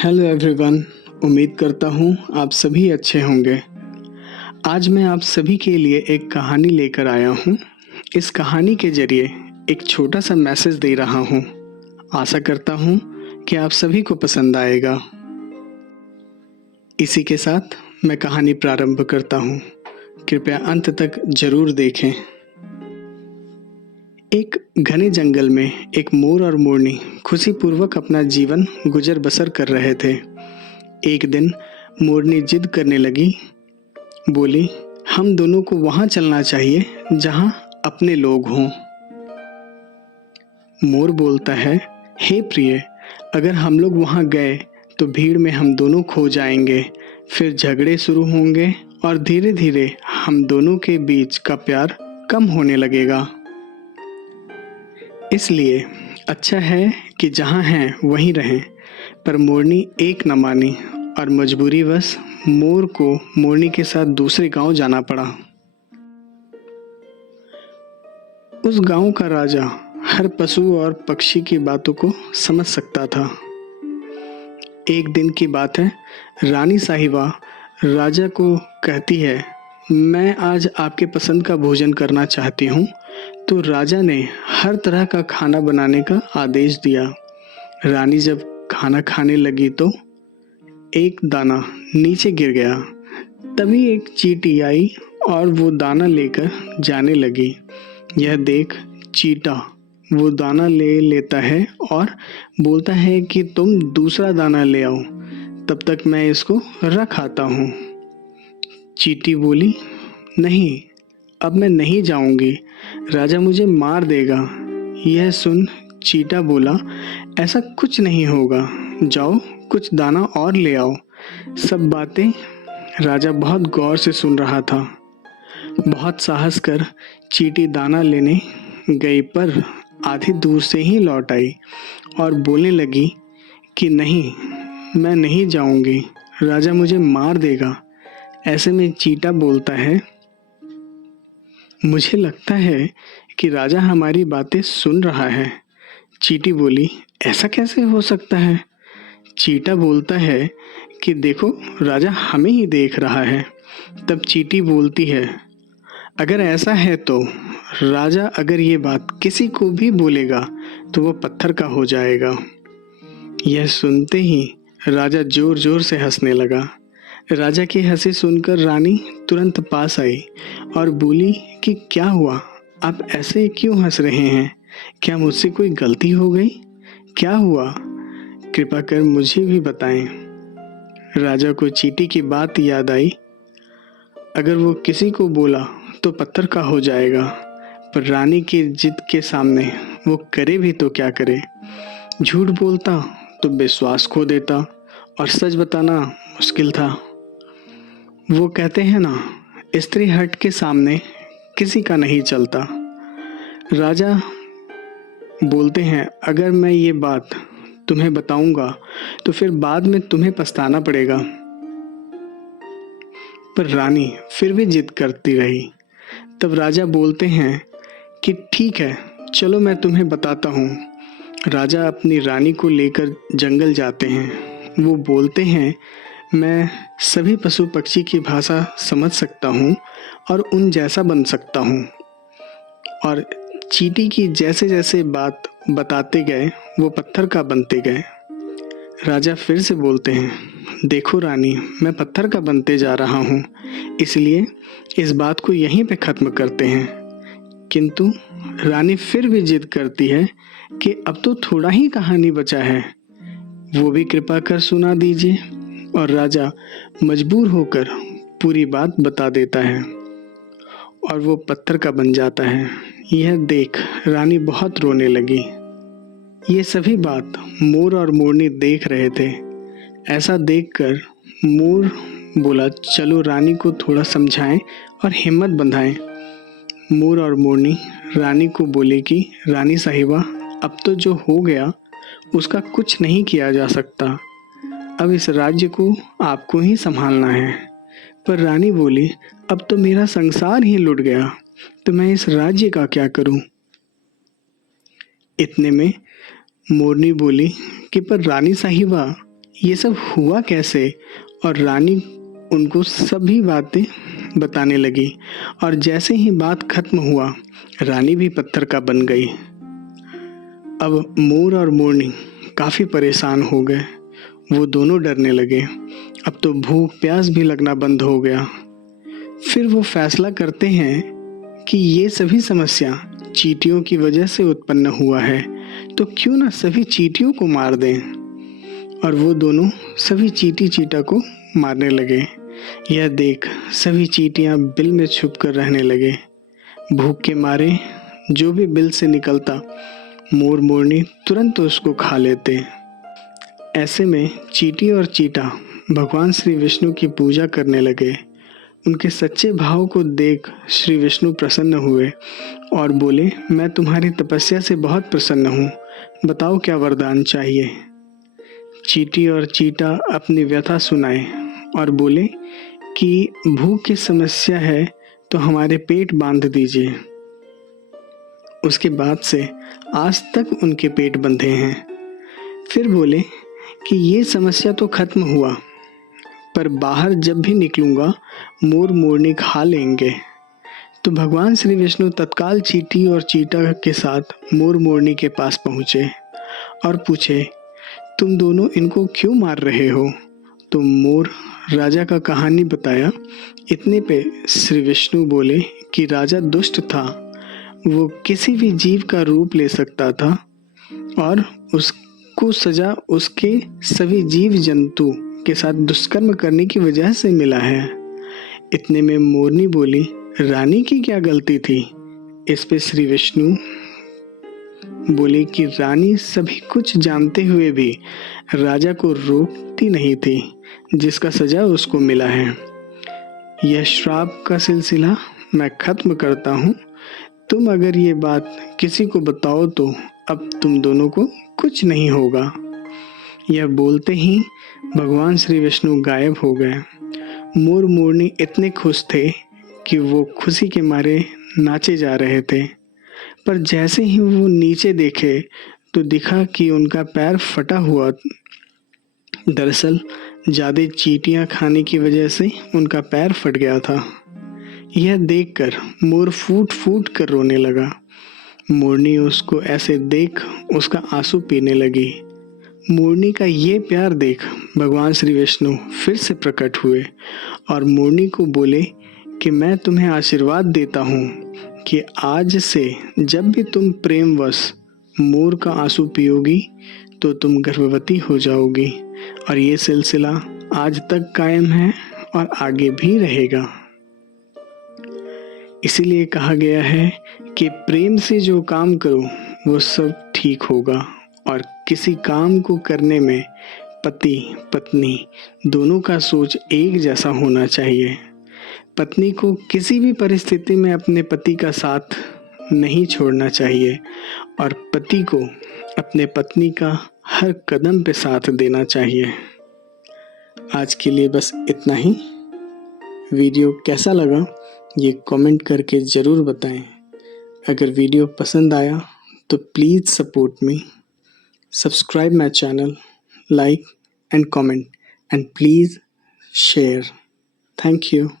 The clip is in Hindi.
Hello everyone. उम्मीद करता हूँ आप सभी अच्छे होंगे। आज मैं आप सभी के लिए एक कहानी लेकर आया हूँ। इस कहानी के जरिए एक छोटा सा मैसेज दे रहा हूँ। आशा करता हूँ कि आप सभी को पसंद आएगा। इसी के साथ मैं कहानी प्रारंभ करता हूँ। कृपया अंत तक जरूर देखें। एक घने जंगल में एक मोर और मोरनी खुशीपूर्वक अपना जीवन गुजर बसर कर रहे थे। एक दिन मोरनी जिद करने लगी। बोली, हम दोनों को वहां चलना चाहिए जहां अपने लोग हों। मोर बोलता है, हे प्रिय, अगर हम लोग वहां गए तो भीड़ में हम दोनों खो जाएंगे, फिर झगड़े शुरू होंगे और धीरे धीरे हम दोनों के बीच का प्यार कम होने लगेगा। इसलिए अच्छा है कि जहाँ हैं वहीं रहें। पर मोरनी एक न मानी और मजबूरीवश मोर को मोरनी के साथ दूसरे गांव जाना पड़ा। उस गांव का राजा हर पशु और पक्षी की बातों को समझ सकता था। एक दिन की बात है, रानी साहिबा राजा को कहती है, मैं आज आपके पसंद का भोजन करना चाहती हूँ। तो राजा ने हर तरह का खाना बनाने का आदेश दिया। रानी जब खाना खाने लगी तो एक दाना नीचे गिर गया। तभी एक चींटी आई और वो दाना लेकर जाने लगी। यह देख चींटा वो दाना ले लेता है और बोलता है कि तुम दूसरा दाना ले आओ, तब तक मैं इसको रख आता हूँ। चींटी बोली, नहीं, अब मैं नहीं जाऊंगी, राजा मुझे मार देगा। यह सुन चींटा बोला, ऐसा कुछ नहीं होगा, जाओ कुछ दाना और ले आओ। सब बातें राजा बहुत गौर से सुन रहा था। बहुत साहस कर चींटी दाना लेने गई, पर आधी दूर से ही लौट आई और बोलने लगी कि नहीं, मैं नहीं जाऊंगी, राजा मुझे मार देगा। ऐसे में चींटा बोलता है, मुझे लगता है कि राजा हमारी बातें सुन रहा है। चींटी बोली, ऐसा कैसे हो सकता है? चींटा बोलता है कि देखो, राजा हमें ही देख रहा है। तब चींटी बोलती है, अगर ऐसा है तो राजा अगर ये बात किसी को भी बोलेगा तो वो पत्थर का हो जाएगा। यह सुनते ही राजा जोर जोर से हंसने लगा। राजा की हंसी सुनकर रानी तुरंत पास आई और बोली कि क्या हुआ, आप ऐसे क्यों हंस रहे हैं? क्या मुझसे कोई गलती हो गई? क्या हुआ? कृपा कर मुझे भी बताएं। राजा को चींटी की बात याद आई। अगर वो किसी को बोला तो पत्थर का हो जाएगा, पर रानी की जिद के सामने वो करे भी तो क्या करे। झूठ बोलता तो विश्वास खो देता और सच बताना मुश्किल था। वो कहते हैं ना, स्त्री हट के सामने किसी का नहीं चलता। राजा बोलते हैं, अगर मैं ये बात तुम्हें बताऊंगा तो फिर बाद में तुम्हें पछताना पड़ेगा। पर रानी फिर भी जिद करती रही। तब राजा बोलते हैं कि ठीक है, चलो मैं तुम्हें बताता हूँ। राजा अपनी रानी को लेकर जंगल जाते हैं। वो बोलते हैं, मैं सभी पशु पक्षी की भाषा समझ सकता हूँ और उन जैसा बन सकता हूँ। और चींटी की जैसे जैसे बात बताते गए वो पत्थर का बनते गए। राजा फिर से बोलते हैं, देखो रानी, मैं पत्थर का बनते जा रहा हूँ, इसलिए इस बात को यहीं पे ख़त्म करते हैं। किंतु रानी फिर भी जिद करती है कि अब तो थोड़ा ही कहानी बचा है, वो भी कृपा कर सुना दीजिए। और राजा मजबूर होकर पूरी बात बता देता है और वो पत्थर का बन जाता है। यह देख रानी बहुत रोने लगी। ये सभी बात मोर और मोरनी देख रहे थे। ऐसा देखकर मोर बोला, चलो रानी को थोड़ा समझाएं और हिम्मत बंधाएं। मोर और मोरनी रानी को बोले कि रानी साहिबा, अब तो जो हो गया उसका कुछ नहीं किया जा सकता। अब इस राज्य को आपको ही संभालना है। पर रानी बोली, अब तो मेरा संसार ही लुट गया, तो मैं इस राज्य का क्या करूं? इतने में मोरनी बोली कि पर रानी साहिबा, ये सब हुआ कैसे, और रानी उनको सभी बातें बताने लगी। और जैसे ही बात खत्म हुआ, रानी भी पत्थर का बन गई। अब मोर और मोरनी काफ़ी परेशान हो गए। वो दोनों डरने लगे। अब तो भूख प्यास भी लगना बंद हो गया। फिर वो फैसला करते हैं कि ये सभी समस्या चींटियों की वजह से उत्पन्न हुआ है, तो क्यों ना सभी चींटियों को मार दें। और वो दोनों सभी चींटी चीटा को मारने लगे। यह देख सभी चींटियां बिल में छुप कर रहने लगे। भूख के मारे जो भी बिल से निकलता, मोर मोरनी तुरंत उसको खा लेते। ऐसे में चींटी और चीटा भगवान श्री विष्णु की पूजा करने लगे। उनके सच्चे भाव को देख श्री विष्णु प्रसन्न हुए और बोले, मैं तुम्हारी तपस्या से बहुत प्रसन्न हूँ, बताओ क्या वरदान चाहिए। चींटी और चीटा अपनी व्यथा सुनाए और बोले कि भूख की समस्या है तो हमारे पेट बांध दीजिए। उसके बाद से आज तक उनके पेट बंधे हैं। फिर बोले कि ये समस्या तो खत्म हुआ, पर बाहर जब भी निकलूंगा मोर मोरनी खा लेंगे। तो भगवान श्री विष्णु तत्काल चींटी और चीटा के साथ मोर मोरनी के पास पहुँचे और पूछे, तुम दोनों इनको क्यों मार रहे हो। तो मोर राजा का कहानी बताया। इतने पे श्री विष्णु बोले कि राजा दुष्ट था, वो किसी भी जीव का रूप ले सकता था और उसको सजा उसके सभी जीव जंतु के साथ दुष्कर्म करने की वजह से मिला है। इतने में मोरनी बोली, रानी की क्या गलती थी। इस पे श्री विष्णु बोले कि रानी सभी कुछ जानते हुए भी राजा को रोकती नहीं थी, जिसका सजा उसको मिला है। यह श्राप का सिलसिला मैं खत्म करता हूँ। तुम अगर ये बात किसी को बताओ तो अब तुम दोनों को कुछ नहीं होगा। यह बोलते ही भगवान श्री विष्णु गायब हो गए। मोर मोरनी इतने खुश थे कि वो खुशी के मारे नाचे जा रहे थे, पर जैसे ही वो नीचे देखे तो दिखा कि उनका पैर फटा हुआ। दरअसल ज़्यादा चींटियां खाने की वजह से उनका पैर फट गया था। यह देखकर मोर फूट फूट कर रोने लगा। मोरनी उसको ऐसे देख उसका आंसू पीने लगी। मोरनी का ये प्यार देख भगवान श्री विष्णु फिर से प्रकट हुए और मोरनी को बोले कि मैं तुम्हें आशीर्वाद देता हूँ कि आज से जब भी तुम प्रेमवश मोर का आंसू पियोगी तो तुम गर्भवती हो जाओगी, और ये सिलसिला आज तक कायम है और आगे भी रहेगा। इसीलिए कहा गया है कि प्रेम से जो काम करो वो सब ठीक होगा, और किसी काम को करने में पति पत्नी दोनों का सोच एक जैसा होना चाहिए। पत्नी को किसी भी परिस्थिति में अपने पति का साथ नहीं छोड़ना चाहिए और पति को अपने पत्नी का हर कदम पे साथ देना चाहिए। आज के लिए बस इतना ही। वीडियो कैसा लगा ये कमेंट करके ज़रूर बताएं। अगर वीडियो पसंद आया तो please support me, subscribe my channel, like and comment, and please share. Thank you.